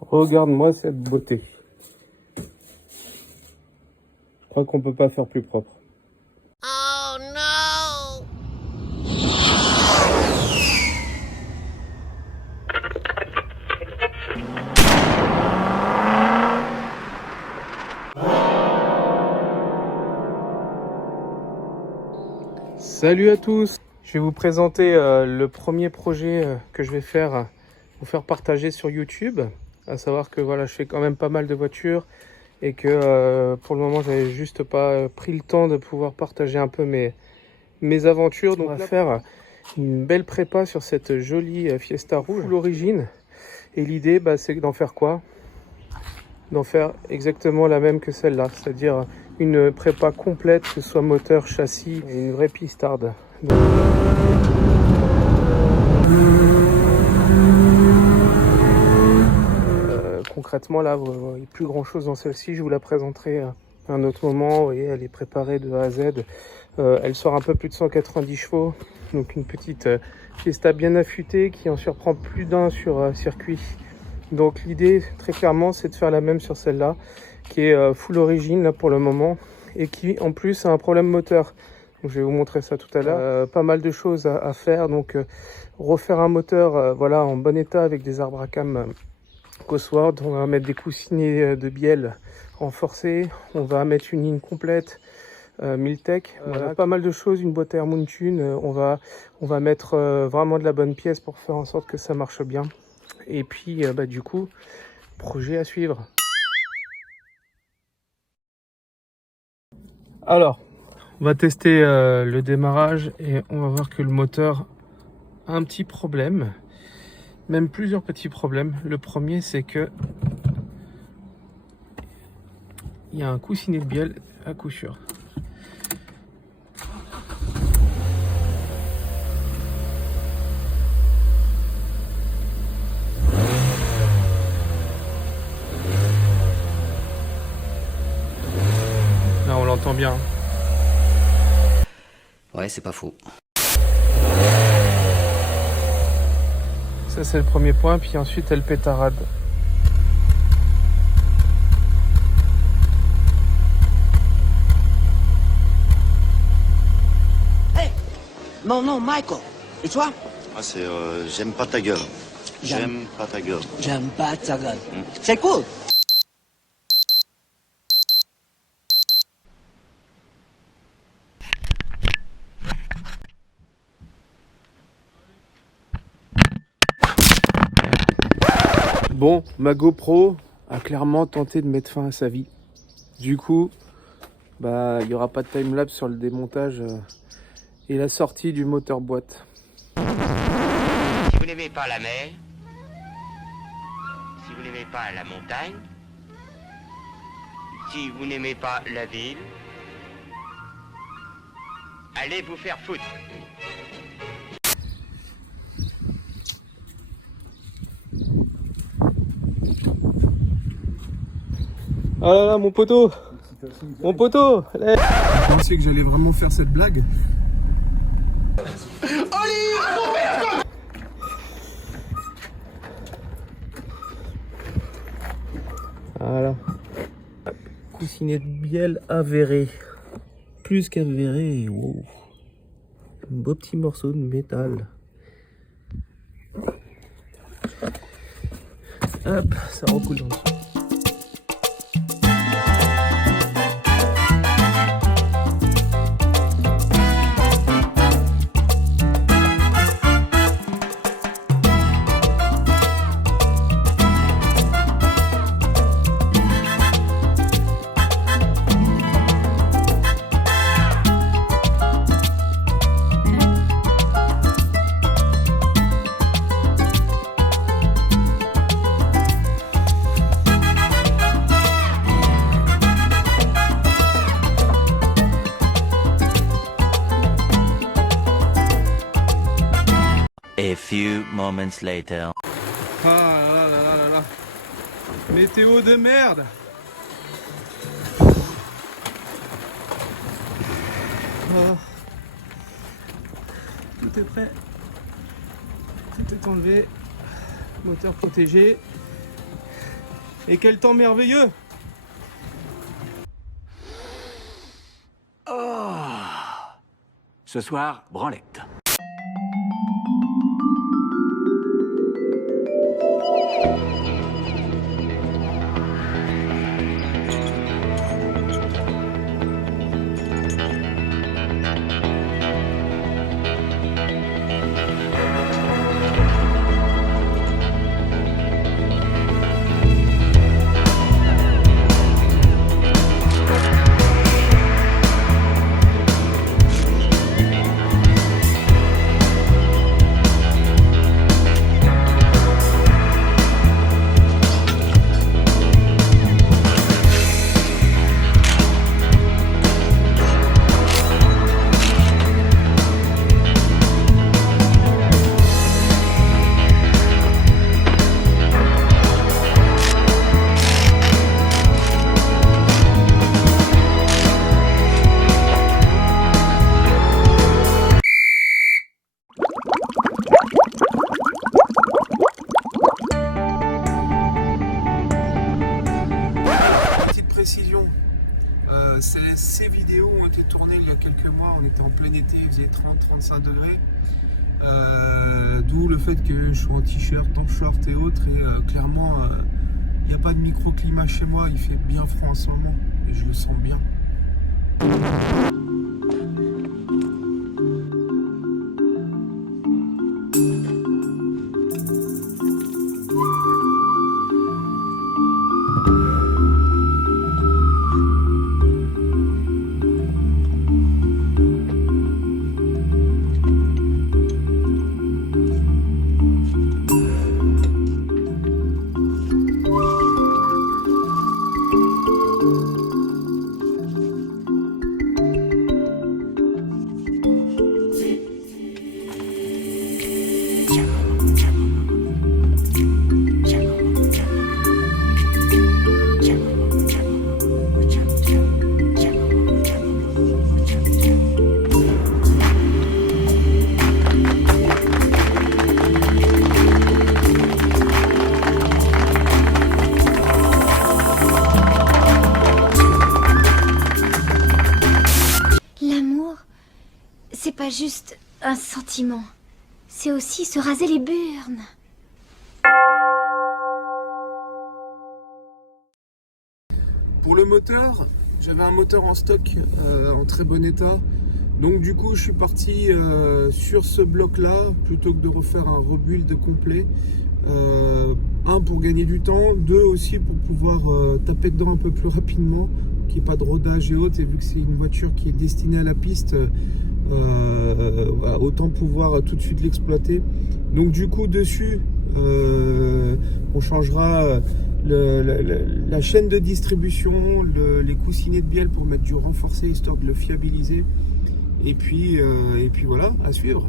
Regarde-moi cette beauté. Je crois qu'on peut pas faire plus propre. Oh no! Salut à tous. Je vais vous présenter le premier projet que je vais vous faire partager sur YouTube. À savoir que voilà, je fais quand même pas mal de voitures et que pour le moment, j'avais juste pas pris le temps de pouvoir partager un peu mes aventures. Donc, on va faire une belle prépa sur cette jolie Fiesta rouge, full origine. Et l'idée, c'est d'en faire quoi? D'en faire exactement la même que celle-là, c'est-à-dire une prépa complète, que ce soit moteur, châssis, et une vraie pistarde. Donc... concrètement, là, il n'y a plus grand-chose dans celle-ci. Je vous la présenterai à un autre moment. Vous voyez, elle est préparée de A à Z. Elle sort un peu plus de 190 chevaux. Donc une petite Fiesta bien affûtée qui en surprend plus d'un sur circuit. Donc l'idée, très clairement, c'est de faire la même sur celle-là, qui est full origine là pour le moment, et qui en plus a un problème moteur. Donc, je vais vous montrer ça tout à l'heure. Pas mal de choses à faire. Donc refaire un moteur voilà, en bon état avec des arbres à cam Cosworth. On va mettre des coussinets de bielle renforcés. On va mettre une ligne complète Miltech. Voilà, pas mal de choses. Une boîte à air Moontune. On va mettre vraiment de la bonne pièce pour faire en sorte que ça marche bien. Et puis, du coup, projet à suivre. Alors, on va tester le démarrage et on va voir que le moteur a un petit problème. Même plusieurs petits problèmes. Le premier, c'est que il y a un coussinet de bielle à coup sûr. Là, on l'entend bien. Ouais, c'est pas faux. Ça, c'est le premier point. Puis ensuite, elle pétarade. Hey, mon nom Michael. Et toi? Ah, c'est j'aime pas ta gueule. J'aime pas ta gueule. J'aime pas ta gueule. C'est cool. Bon, ma GoPro a clairement tenté de mettre fin à sa vie. Du coup, il n'y aura pas de timelapse sur le démontage et la sortie du moteur boîte. Si vous n'aimez pas la mer, si vous n'aimez pas la montagne, si vous n'aimez pas la ville, allez vous faire foutre. Ah là là, mon poteau! Mon poteau! Allez. Je pensais que j'allais vraiment faire cette blague. Voilà. Coussinet de bielle avéré. Plus qu'avéré. Wow. Un beau petit morceau de métal. Hop, ça recoule dans le dessous. A few moments later. Ah là là là là là. Météo de merde. Oh. Tout est prêt. Tout est enlevé. Moteur protégé. Et quel temps merveilleux! Ce soir, branlette. Précision, ces vidéos ont été tournées il y a quelques mois, on était en plein été, il faisait 30-35 degrés, d'où le fait que je sois en t-shirt, en short et autres, et clairement il n'y a pas de microclimat chez moi, il fait bien froid en ce moment et je le sens bien. C'est pas juste un sentiment, c'est aussi se raser les burnes. Pour le moteur, j'avais un moteur en stock en très bon état. Donc du coup je suis parti sur ce bloc là plutôt que de refaire un rebuild complet. Un, pour gagner du temps, deux aussi pour pouvoir taper dedans un peu plus rapidement, qu'il n'y ait pas de rodage et autres, et vu que c'est une voiture qui est destinée à la piste, autant pouvoir tout de suite l'exploiter. Donc du coup dessus on changera la chaîne de distribution, les coussinets de bielle pour mettre du renforcé histoire de le fiabiliser, et puis voilà, à suivre.